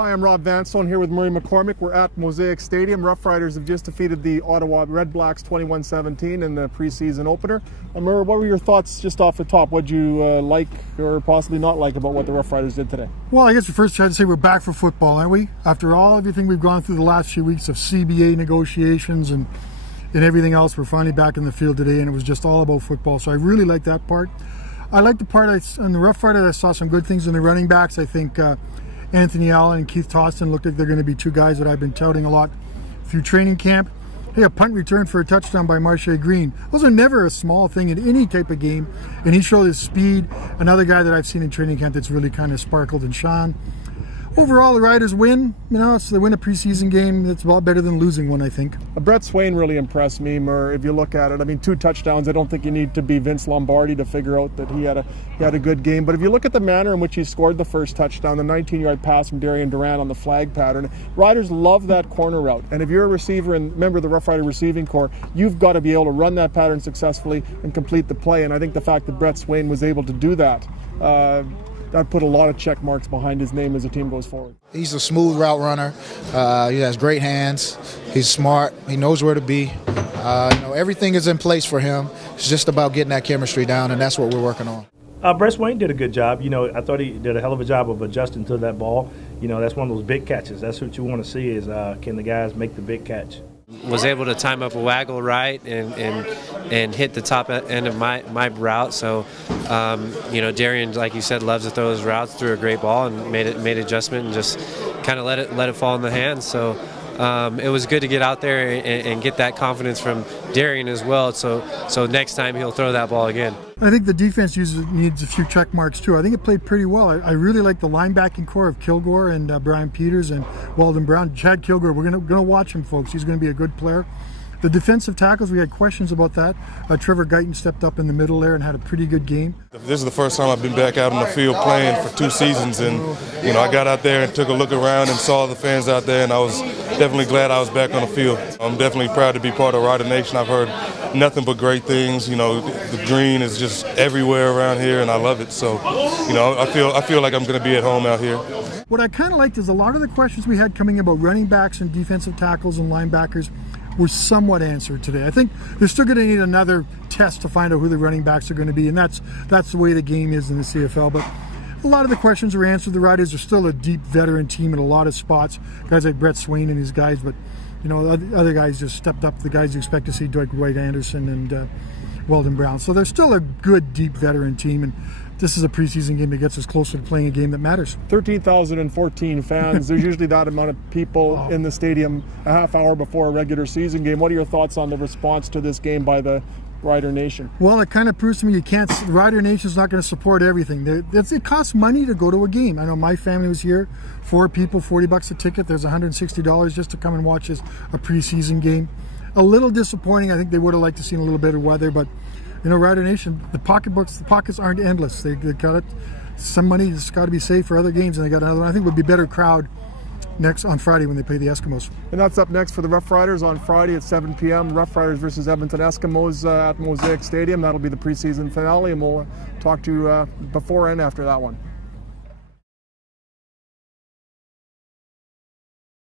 Hi, I'm Rob Vanstone here with Murray McCormick. We're at Mosaic Stadium. Roughriders have just defeated the Ottawa Redblacks 21-17 in the preseason opener. Murray, what were your thoughts just off the top? What did you like or possibly not like about what the Roughriders did today? Well, I guess we first had to say we're back for football, aren't we? After everything we've gone through the last few weeks of CBA negotiations and everything else, we're finally back in the field today, and it was just all about football. So I really like that part. I like the part on the Roughriders. I saw some good things in the running backs. I think Anthony Allen and Keith Toston look like they're going to be two guys that I've been touting a lot through training camp. Hey, a punt return for a touchdown by Marche Green. Those are never a small thing in any type of game, and he showed his speed. Another guy that I've seen in training camp that's really kind of sparkled and shone. Overall, the Riders win. You know, they win a preseason game. It's a lot better than losing one, I think. Brett Swain really impressed me, Murr, if you look at it. I mean, 2 touchdowns. I don't think you need to be Vince Lombardi to figure out that he had a good game. But if you look at the manner in which he scored the first touchdown, the 19-yard pass from Darian Durant on the flag pattern, Riders love that corner route. And if you're a receiver and member of the Rough Rider receiving corps, you've got to be able to run that pattern successfully and complete the play. And I think the fact that Brett Swain was able to do that, that put a lot of check marks behind his name as the team goes forward. He's a smooth route runner. He has great hands. He's smart. He knows where to be. Everything is in place for him. It's just about getting that chemistry down, and that's what we're working on. Brett Swain did a good job. I thought he did a hell of a job of adjusting to that ball. That's one of those big catches. That's what you want to see is can the guys make the big catch. Was able to time up a waggle right and hit the top end of my route. So, Darian, like you said, loves to throw his routes, threw a great ball and made adjustment and just kind of let it fall in the hands. So it was good to get out there and get that confidence from Darian as well. So next time he'll throw that ball again. I think the defense needs a few check marks too. I think it played pretty well. I really like the linebacking core of Kilgore and Brian Peters and Weldon Brown. Chad Kilgore, we're gonna watch him, folks. He's going to be a good player. The defensive tackles, we had questions about that. Trevor Guyton stepped up in the middle there and had a pretty good game. This is the first time I've been back out on the field playing for 2 seasons, and I got out there and took a look around and saw the fans out there, and I was definitely glad I was back on the field. I'm definitely proud to be part of Rider Nation. I've heard nothing but great things. The green is just everywhere around here, and I love it. So, I feel like I'm going to be at home out here. What I kind of liked is a lot of the questions we had coming about running backs and defensive tackles and linebackers were somewhat answered today. I think they're still going to need another test to find out who the running backs are going to be, and that's the way the game is in the CFL. But a lot of the questions are answered. The Riders are still a deep veteran team in a lot of spots. Guys like Brett Swain and his guys, but other guys just stepped up. The guys you expect to see, Dwight Anderson and Weldon Brown. So they're still a good, deep veteran team, and this is a preseason game that gets us closer to playing a game that matters. 13,014 fans. There's usually that amount of people in the stadium a half hour before a regular season game. What are your thoughts on the response to this game by the Rider Nation? Well, it kind of proves to me Rider Nation's not going to support everything. It costs money to go to a game. I know my family was here, 4 people, $40 a ticket. There's $160 just to come and watch a preseason game. A little disappointing. I think they would have liked to see a little bit of weather, but Rider Nation, the pockets aren't endless. They got it. Some money has got to be saved for other games, and they got another one. I think it would be a better crowd on Friday when they play the Eskimos. And that's up next for the Rough Riders on Friday at 7 p.m. Rough Riders versus Edmonton Eskimos at Mosaic Stadium. That'll be the preseason finale, and we'll talk to you before and after that one.